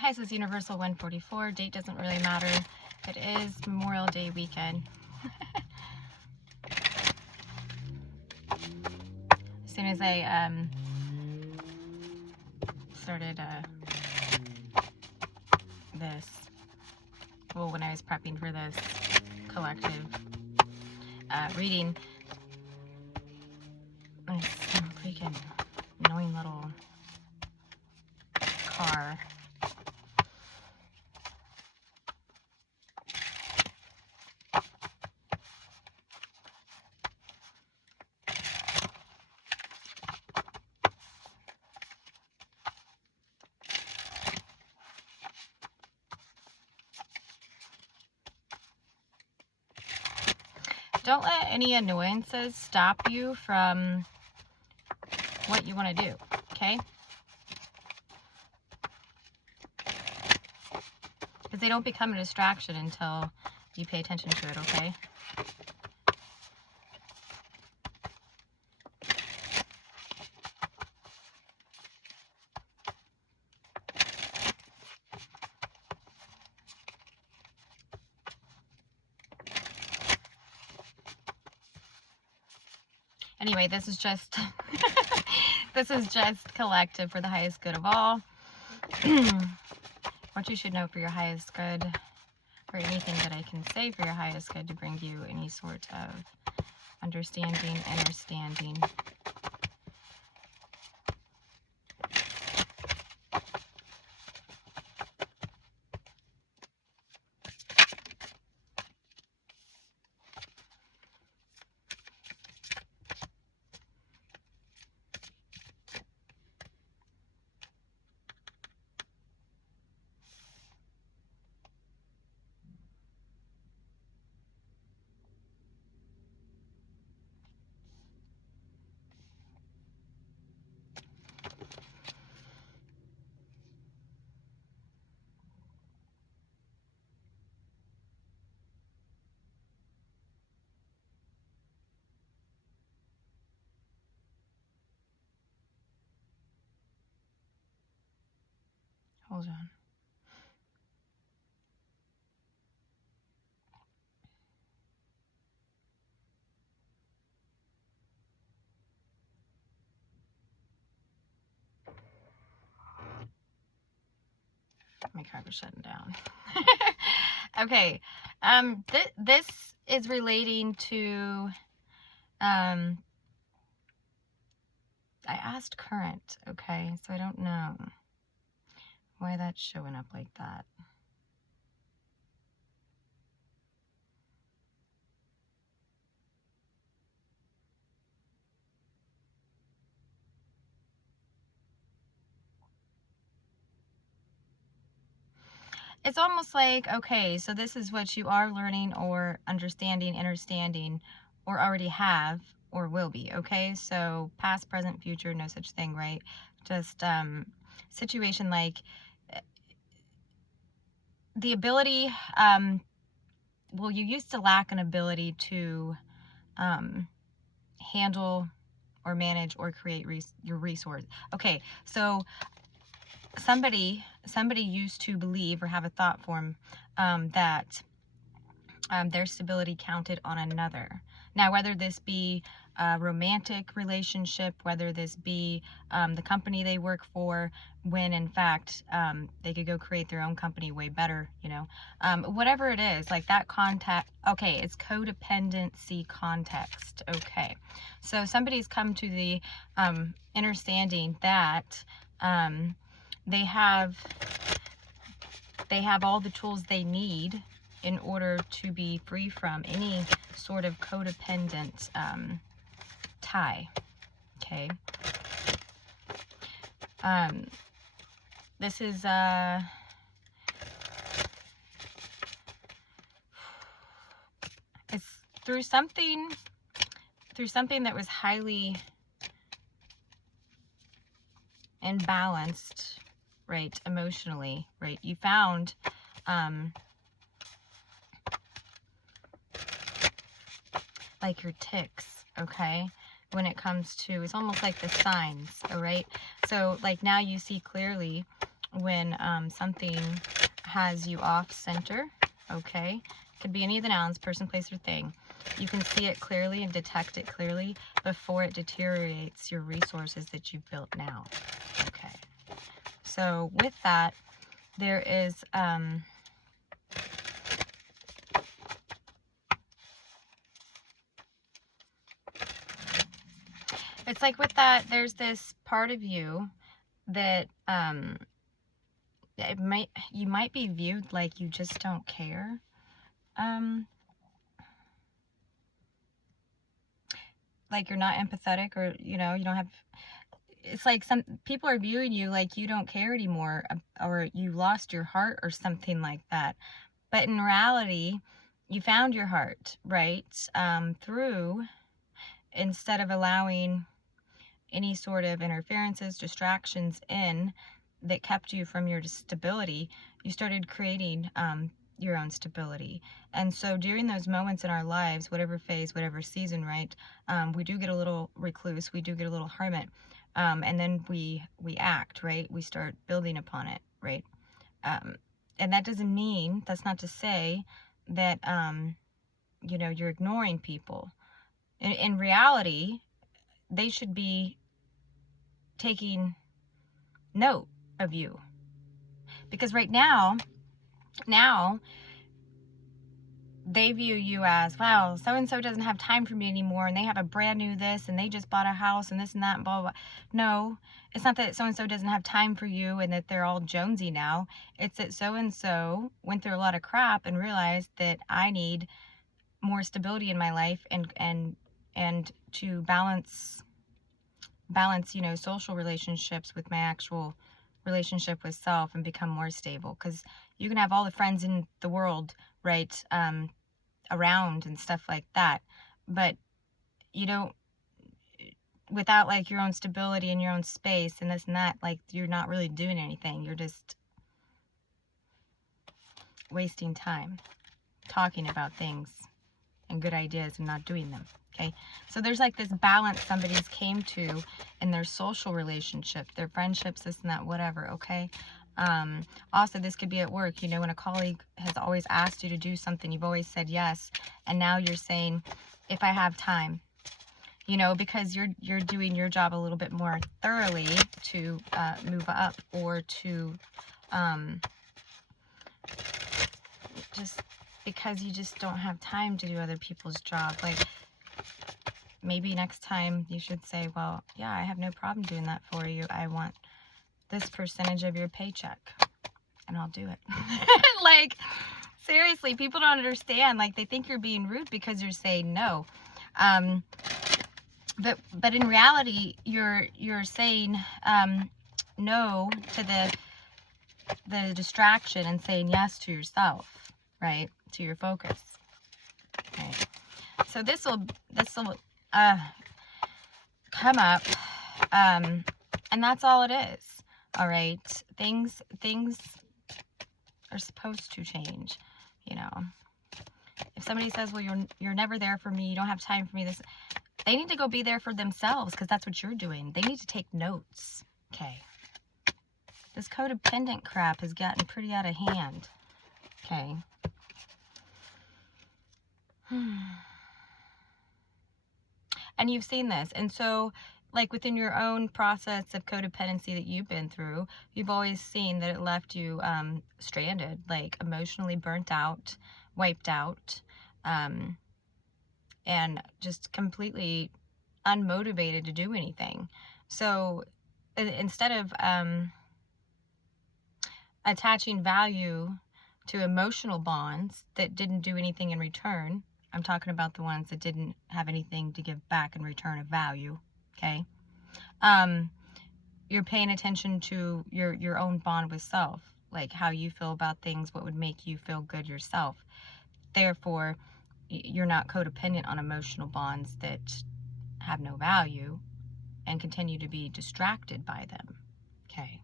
Hi, this is Universal 144. Date doesn't really matter. It is Memorial Day weekend. As soon as I started this, well, when I was prepping for this collective reading, this freaking annoying little car. Don't let any annoyances stop you from what you want to do, okay? Because they don't become a distraction until you pay attention to it, okay? Anyway, this is just this is just collective for the highest good of all. What you should know for your highest good, or anything that I can say for your highest good to bring you any sort of understanding, understanding. Hold on. My card was shutting down. Okay. This is relating to I asked current, okay? So I don't know why that's showing up like that. It's almost like, okay, so this is what you are learning or understanding, or already have or will be, okay? So past, present, future, no such thing, right? Just situation like the ability, well, you used to lack an ability to handle or manage or create your resource. Okay, so somebody used to believe or have a thought form that their stability counted on another. Now, whether this be a romantic relationship, whether this be the company they work for, when in fact they could go create their own company way better, you know, whatever it is, like that contact. Okay, it's codependency context. Okay, so somebody's come to the understanding that they have all the tools they need in order to be free from any sort of codependent tie. Okay. This is it's through something that was highly imbalanced, right, emotionally, right? You found like your ticks, okay, when it comes to, it's almost like the signs, all right? So like now you see clearly when something has you off center, okay? Could be any of the nouns, person, place, or thing. You can see it clearly and detect it clearly before it deteriorates your resources that you've built now. Okay. So with that, there is it's like with that, there's this part of you that you might be viewed like you just don't care. Like you're not empathetic, or you don't have, it's like some people are viewing you like you don't care anymore, or you lost your heart or something like that. But in reality, you found your heart, right? Through, instead of allowing any sort of interferences, distractions in that kept you from your stability, you started creating your own stability. And so during those moments in our lives, whatever phase, whatever season, right, we do get a little recluse, we do get a little hermit, and then we act, right? We start building upon it, right? And that doesn't mean, that's not to say that you're ignoring people. In reality, they should be taking note of you, because right now they view you as, wow, so and so doesn't have time for me anymore, and they have a brand new this, and they just bought a house, and this and that, and blah blah blah. No, it's not that so and so doesn't have time for you and that they're all jonesy now. It's that so and so went through a lot of crap and realized that I need more stability in my life, and to balance social relationships with my actual relationship with self, and become more stable. Because you can have all the friends in the world, right, around and stuff like that, but you don't, without like your own stability and your own space and this and that, like you're not really doing anything. You're just wasting time talking about things and good ideas and not doing them. Okay, so there's like this balance somebody's came to in their social relationship, their friendships, this and that, whatever. Okay. Also, this could be at work, when a colleague has always asked you to do something, you've always said yes, and now you're saying, if I have time, because you're doing your job a little bit more thoroughly to move up, or to just because you just don't have time to do other people's job. Like, maybe next time you should say, well, yeah, I have no problem doing that for you. I want this percentage of your paycheck, and I'll do it. Like, seriously, people don't understand. Like, they think you're being rude because you're saying no. But in reality, you're saying no to the distraction and saying yes to yourself, right? To your focus. Right. So this will come up, and that's all it is. All right, things are supposed to change. If somebody says, well, you're never there for me, you don't have time for me, this, they need to go be there for themselves, because that's what you're doing. They need to take notes. Okay, this codependent crap has gotten pretty out of hand. Okay. And you've seen this. And so, like, within your own process of codependency that you've been through, you've always seen that it left you stranded, like emotionally burnt out, wiped out, and just completely unmotivated to do anything. So instead of attaching value to emotional bonds that didn't do anything in return, I'm talking about the ones that didn't have anything to give back in return of value, okay? You're paying attention to your own bond with self, like how you feel about things, what would make you feel good yourself. Therefore, you're not codependent on emotional bonds that have no value and continue to be distracted by them, okay?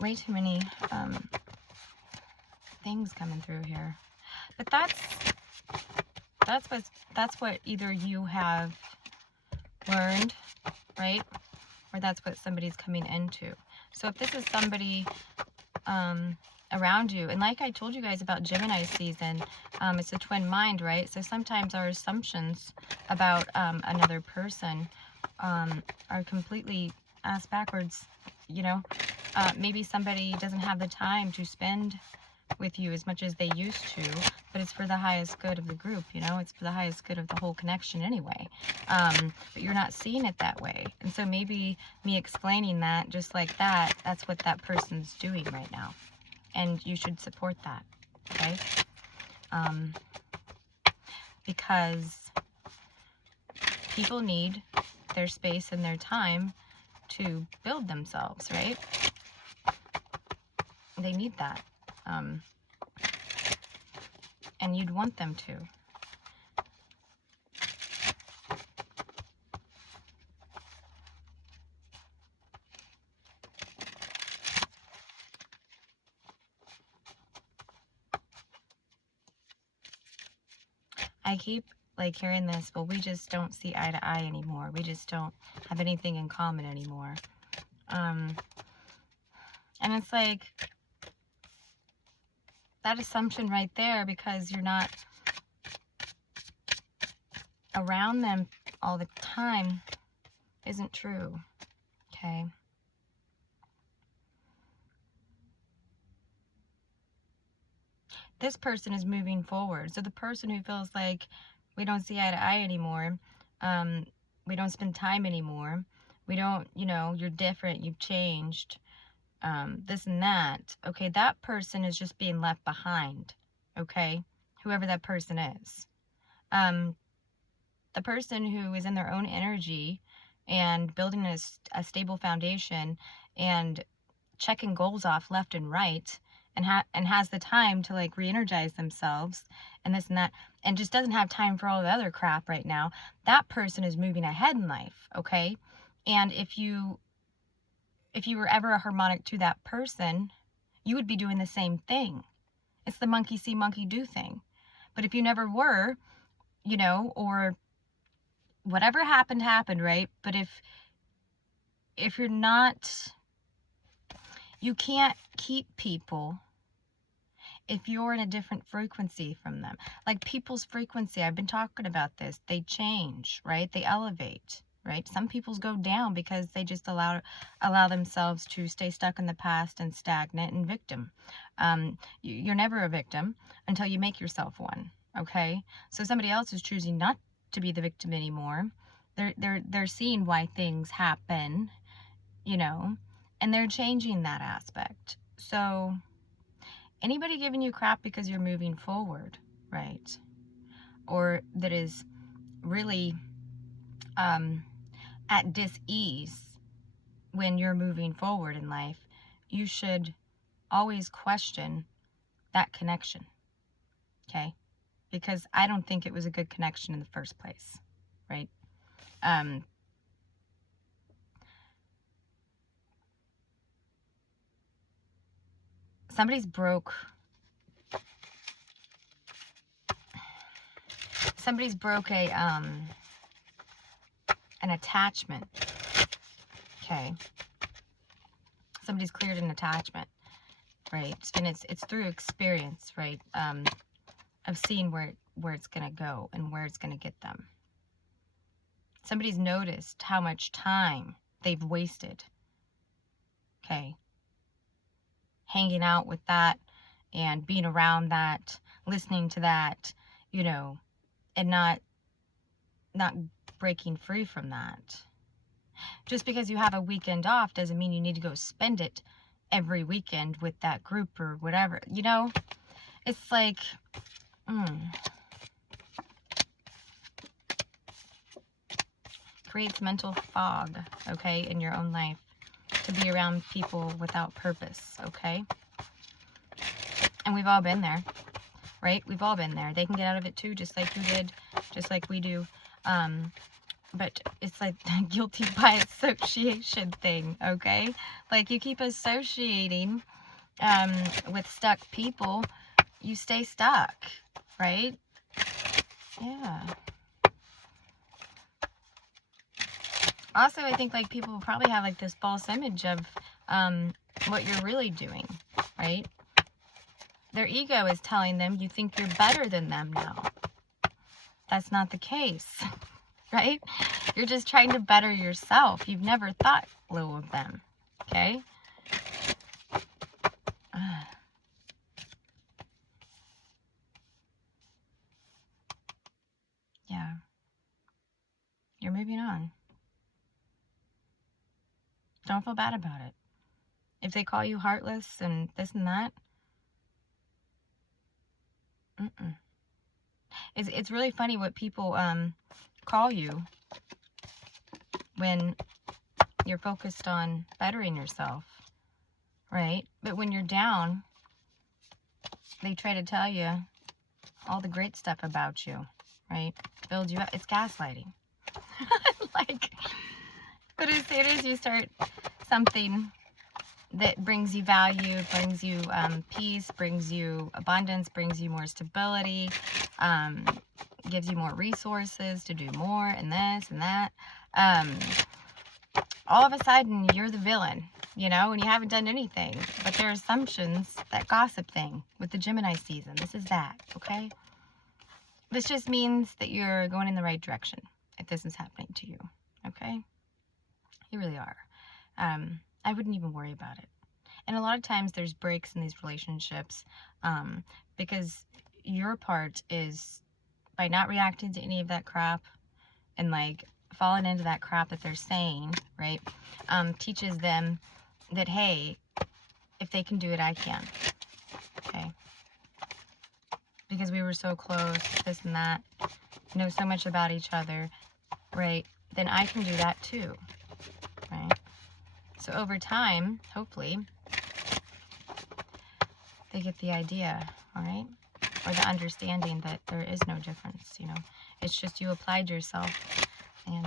way too many things coming through here. But that's what either you have learned, right? Or that's what somebody's coming into. So if this is somebody around you, and like I told you guys about Gemini season, it's a twin mind, right? So sometimes our assumptions about another person are completely ass backwards, you know. Maybe somebody doesn't have the time to spend with you as much as they used to, but it's for the highest good of the group, you know. It's for the highest good of the whole connection anyway. But you're not seeing it that way. And so maybe me explaining that just like that, that's what that person's doing right now. And you should support that, okay? Because people need their space and their time to build themselves, right? They need that. And you'd want them to. I keep like hearing this, well, we just don't see eye to eye anymore. We just don't have anything in common anymore. And it's like that assumption right there, because you're not around them all the time, isn't true. Okay. This person is moving forward. So the person who feels like we don't see eye to eye anymore, we don't spend time anymore, we don't, you know, you're different, you've changed, this and that, okay, that person is just being left behind, okay, whoever that person is. The person who is in their own energy and building a stable foundation and checking goals off left and right, and has the time to like re-energize themselves and this and that, and just doesn't have time for all the other crap right now, that person is moving ahead in life, okay? And if you were ever a harmonic to that person, you would be doing the same thing. It's the monkey see, monkey do thing. But if you never were, you know, or whatever happened, right? But if you're not, you can't keep people if you're in a different frequency from them. Like people's frequency, I've been talking about this, they change, right? They elevate, right? Some people's go down because they just allow themselves to stay stuck in the past and stagnant and victim. You're never a victim until you make yourself one, okay? So somebody else is choosing not to be the victim anymore. They're seeing why things happen, you know, and they're changing that aspect. So anybody giving you crap because you're moving forward, right? Or that is really at dis-ease when you're moving forward in life, you should always question that connection, okay? Because I don't think it was a good connection in the first place, right? Somebody's broke an attachment, okay? Somebody's cleared an attachment, right? And it's through experience, right? Of seeing where it's gonna go and where it's gonna get them. Somebody's noticed how much time they've wasted, okay? Hanging out with that and being around that, listening to that, you know, and not breaking free from that. Just because you have a weekend off doesn't mean you need to go spend it every weekend with that group or whatever, you know? It's like, creates mental fog, okay, in your own life to be around people without purpose, okay? And we've all been there, right? We've all been there. They can get out of it too, just like you did, just like we do. But it's like the guilty by association thing, okay? Like, you keep associating with stuck people, you stay stuck, right? Yeah. Also, I think, like, people probably have, like, this false image of what you're really doing, right? Their ego is telling them you think you're better than them now. That's not the case, right? You're just trying to better yourself. You've never thought low of them, okay? Yeah. You're moving on. Don't feel bad about it. If they call you heartless and this and that, it's really funny what people call you when you're focused on bettering yourself, right? But when you're down, they try to tell you all the great stuff about you, right? Build you up. It's gaslighting. Like, but as soon as you start something that brings you value, brings you peace, brings you abundance, brings you more stability, gives you more resources to do more and this and that, all of a sudden you're the villain, you know, and you haven't done anything. But there are assumptions, that gossip thing with the Gemini season, this is that, okay? This just means that you're going in the right direction if this is happening to you, okay? You really are. I wouldn't even worry about it. And a lot of times there's breaks in these relationships because your part is, by not reacting to any of that crap and like falling into that crap that they're saying, right, teaches them that, hey, if they can do it, I can, okay? Because we were so close, this and that, know so much about each other, right, then I can do that too, right? So over time, hopefully, they get the idea, all right? Or the understanding that there is no difference, you know? It's just you applied yourself, and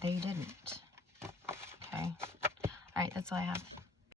they didn't, okay? All right, that's all I have.